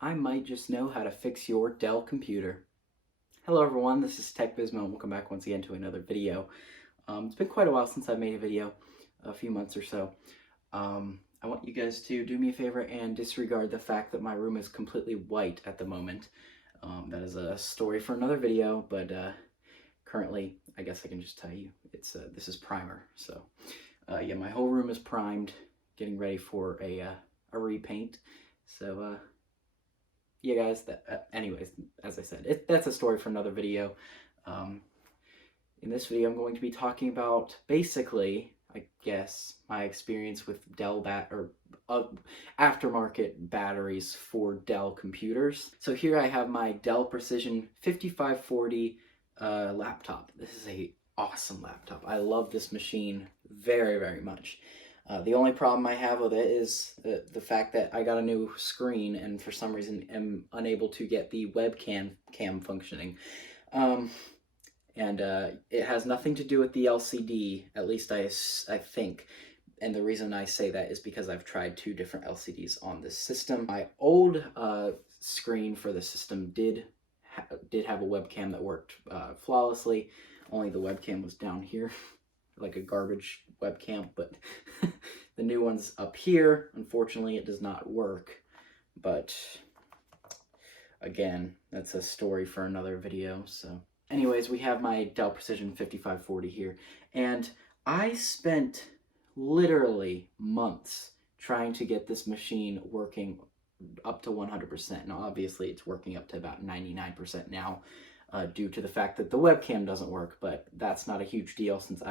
I might just know how to fix your Dell computer. Hello everyone, this is TechBizmo and welcome back once again to another video. It's been quite a while since I've made a video, a few months or so. I want you guys to do me a favor and disregard the fact that my room is completely white at the moment. That is a story for another video, but currently, I guess I can just tell you, this is primer. So yeah, my whole room is primed, getting ready for a repaint. So yeah, guys, anyways, as I said, that's a story for another video. In this video, I'm going to be talking about basically, I guess, my experience with Dell aftermarket batteries for Dell computers. So here I have my Dell Precision 5540 laptop. This is a awesome laptop. I love this machine very, very much. The only problem I have with it is the fact that I got a new screen and for some reason am unable to get the webcam functioning. It has nothing to do with the LCD, at least I think. And the reason I say that is because I've tried two different LCDs on this system. My old screen for the system did have a webcam that worked flawlessly, only the webcam was down here. Like a garbage webcam, but the new one's up here. Unfortunately, it does not work, but again, that's a story for another video. So anyways, we have my Dell Precision 5540 here, and I spent literally months trying to get this machine working up to 100%. Now, obviously, it's working up to about 99% now. Due to the fact that the webcam doesn't work, but that's not a huge deal since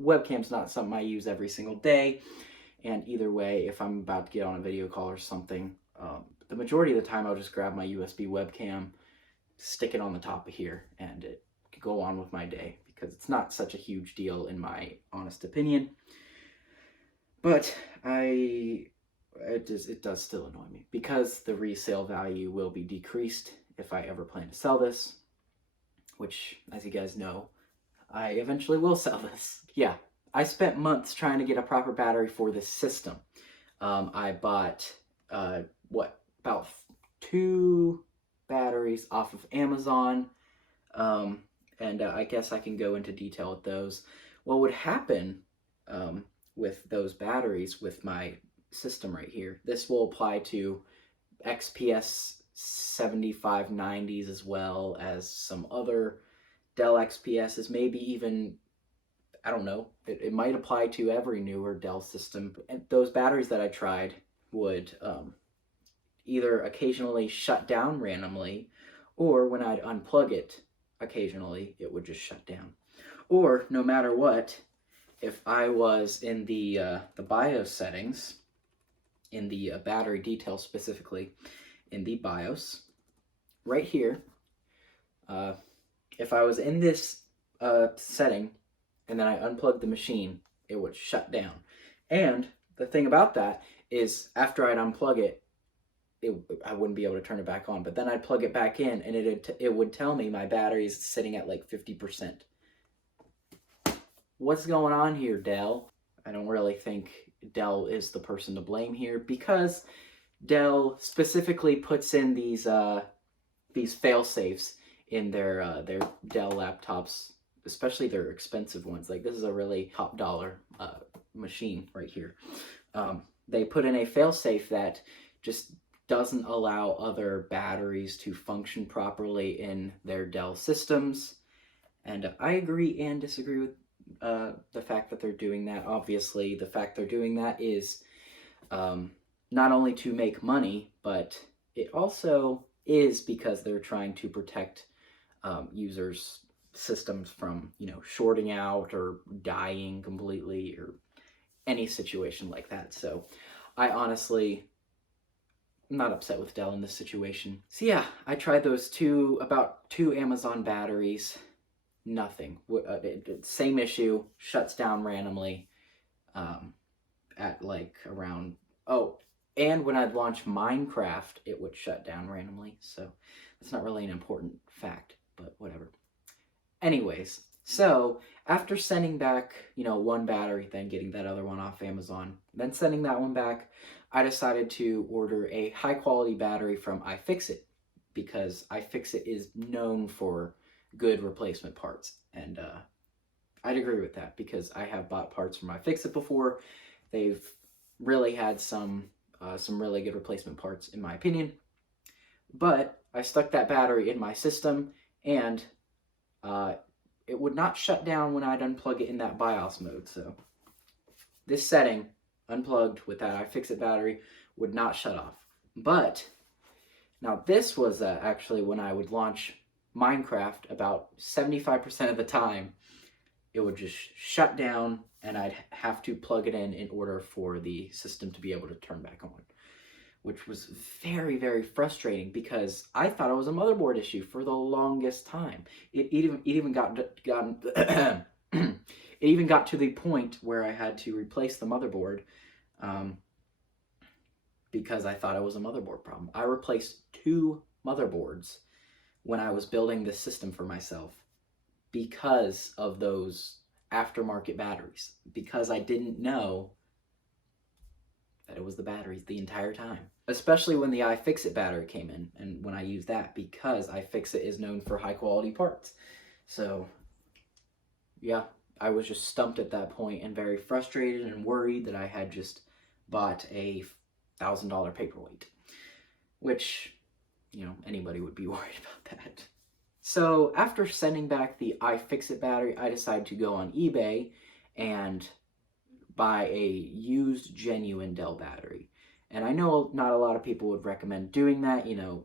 webcam's not something I use every single day. And either way, if I'm about to get on a video call or something, the majority of the time I'll just grab my USB webcam, stick it on the top of here, and it go on with my day because it's not such a huge deal in my honest opinion. But it does still annoy me because the resale value will be decreased if I ever plan to sell this. Which, as you guys know, I eventually will sell this. Yeah, I spent months trying to get a proper battery for this system. I bought, about 2 batteries off of Amazon, and I guess I can go into detail with those. What would happen with those batteries with my system right here, this will apply to XPS 7590s as well as some other Dell XPSs, maybe even, I don't know, it might apply to every newer Dell system. And those batteries that I tried would either occasionally shut down randomly, or when I'd unplug it occasionally, it would just shut down. Or no matter what, if I was in the BIOS settings, in the battery details specifically, in the BIOS, right here, if I was in this setting and then I unplugged the machine, it would shut down. And the thing about that is after I'd unplug it, I wouldn't be able to turn it back on, but then I'd plug it back in and it would tell me my battery is sitting at like 50%. What's going on here, Dell? I don't really think Dell is the person to blame here because Dell specifically puts in these fail-safes in their Dell laptops, especially their expensive ones. Like this is a really top dollar machine right here. They put in a fail-safe that just doesn't allow other batteries to function properly in their Dell systems. And I agree and disagree with the fact that they're doing that. Obviously, the fact they're doing that is not only to make money, but it also is because they're trying to protect users' systems from, shorting out or dying completely or any situation like that. So I honestly am not upset with Dell in this situation. So yeah, I tried those about two Amazon batteries. Nothing. Same issue, shuts down randomly at like around, and when I'd launch Minecraft, it would shut down randomly. So that's not really an important fact, but whatever. Anyways, so after sending back, one battery, then getting that other one off Amazon, then sending that one back, I decided to order a high quality battery from iFixit, because iFixit is known for good replacement parts. And I'd agree with that, because I have bought parts from iFixit before. They've really had some really good replacement parts, in my opinion. But I stuck that battery in my system, and it would not shut down when I'd unplug it in that BIOS mode. So this setting, unplugged with that iFixit battery, would not shut off. But now this was actually when I would launch Minecraft. About 75% of the time, it would just shut down, and I'd have to plug it in order for the system to be able to turn back on, which was very, very frustrating, because I thought it was a motherboard issue for the longest time. It even got it even got to the point where I had to replace the motherboard, because I thought it was a motherboard problem. I replaced 2 motherboards when I was building this system for myself, because of those aftermarket batteries, because I didn't know that it was the batteries the entire time. Especially when the iFixit battery came in, and when I used that, because iFixit is known for high quality parts. So yeah, I was just stumped at that point, and very frustrated and worried that I had just bought a $1,000 paperweight, which, you know, anybody would be worried about that. So after sending back the iFixit battery, I decided to go on eBay and buy a used genuine Dell battery. And I know not a lot of people would recommend doing that. You know,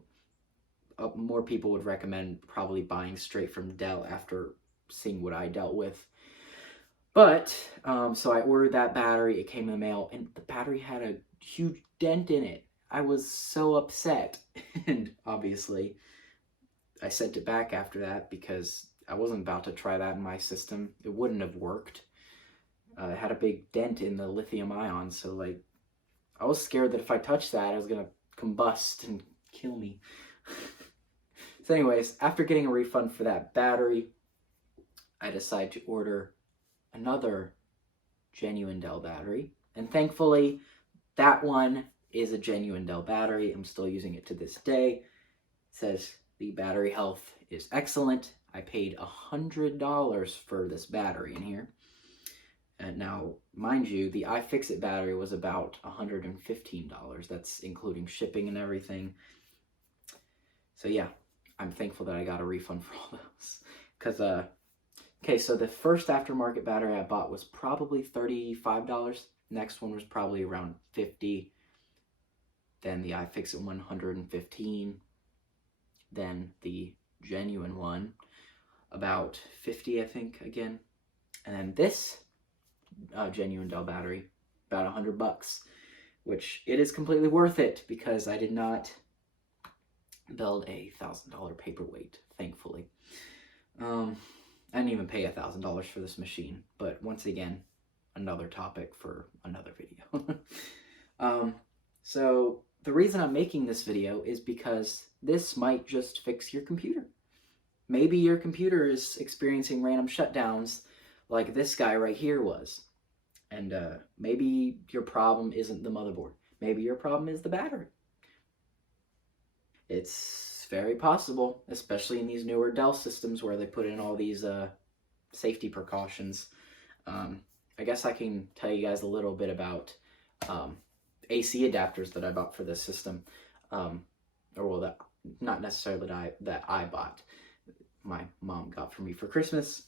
more people would recommend probably buying straight from Dell after seeing what I dealt with. But, so I ordered that battery, it came in the mail, and the battery had a huge dent in it. I was so upset, and obviously I sent it back after that, because I wasn't about to try that in my system. It wouldn't have worked. It had a big dent in the lithium ion, so like, I was scared that if I touched that, it was gonna combust and kill me. So anyways, after getting a refund for that battery, I decided to order another genuine Dell battery, and thankfully that one is a genuine Dell battery. I'm still using it to this day. It says the battery health is excellent. I paid $100 for this battery in here. And now, mind you, the iFixit battery was about $115. That's including shipping and everything. So yeah, I'm thankful that I got a refund for all those. Because, okay, so the first aftermarket battery I bought was probably $35. Next one was probably around $50. Then the iFixit one, $115. Then the genuine one, about $50, I think, again. And then this genuine Dell battery, about $100, which it is completely worth it, because I did not build a $1,000 paperweight, thankfully. I didn't even pay $1,000 for this machine, but once again, another topic for another video. So the reason I'm making this video is because this might just fix your computer. Maybe your computer is experiencing random shutdowns like this guy right here was. And maybe your problem isn't the motherboard. Maybe your problem is the battery. It's very possible, especially in these newer Dell systems where they put in all these safety precautions. I guess I can tell you guys a little bit about AC adapters that I bought for this system. Or well, that not necessarily that I bought. My mom got for me for Christmas.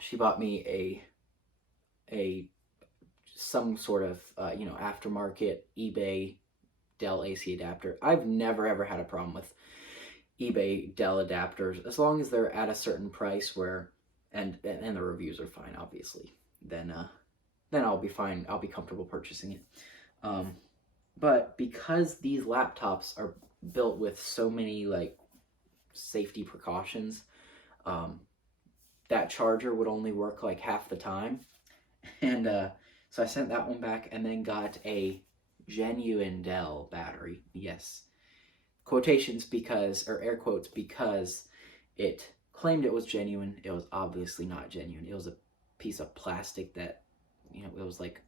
She bought me some sort of aftermarket eBay Dell AC adapter. I've never ever had a problem with eBay Dell adapters, as long as they're at a certain price where and the reviews are fine, obviously. Then I'll be fine. I'll be comfortable purchasing it. But because these laptops are built with so many like safety precautions, that charger would only work like half the time. And so I sent that one back and then got a genuine Dell battery. Yes. Quotations because, or air quotes, because it claimed it was genuine. It was obviously not genuine. It was a piece of plastic that, it was like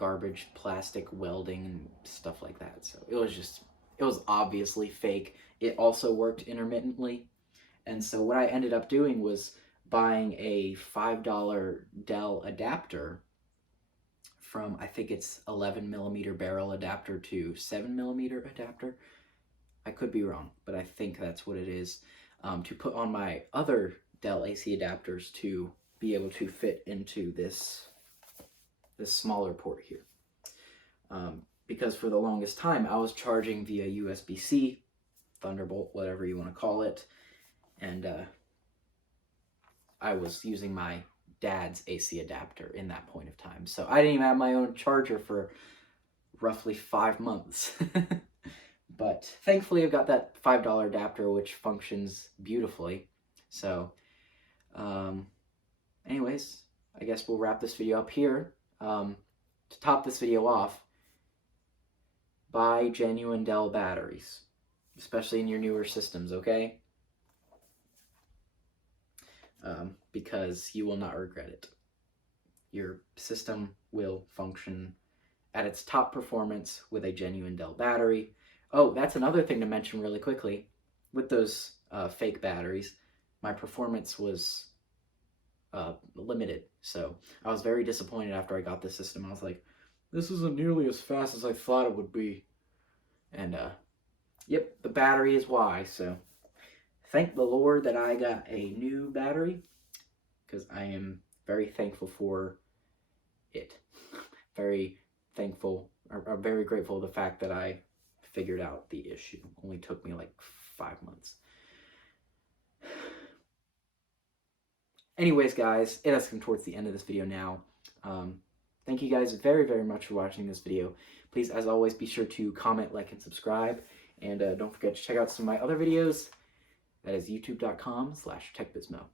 garbage plastic welding and stuff like that. So it was obviously fake. It also worked intermittently. And so what I ended up doing was buying a $5 Dell adapter from, I think it's 11mm barrel adapter to 7mm adapter. I could be wrong, but I think that's what it is, to put on my other Dell AC adapters to be able to fit into this smaller port here. Because for the longest time I was charging via USB-C, Thunderbolt, whatever you want to call it, and I was using my dad's AC adapter in that point of time. So I didn't even have my own charger for roughly 5 months. But thankfully I've got that $5 adapter, which functions beautifully. So anyways, I guess we'll wrap this video up here. To top this video off, buy genuine Dell batteries, especially in your newer systems, okay? Because you will not regret it. Your system will function at its top performance with a genuine Dell battery. Oh, that's another thing to mention really quickly. With those fake batteries, my performance was limited. So I was very disappointed after I got this system. I was like, this isn't nearly as fast as I thought it would be. And yep, the battery is why. So thank the Lord that I got a new battery, because I am very thankful for it. Very thankful, or very grateful for the fact that I figured out the issue. Only took me like 5 months. Anyways, guys, it has come towards the end of this video now. Thank you guys very, very much for watching this video. Please, as always, be sure to comment, like, and subscribe. And don't forget to check out some of my other videos. That is youtube.com/TechBizmo.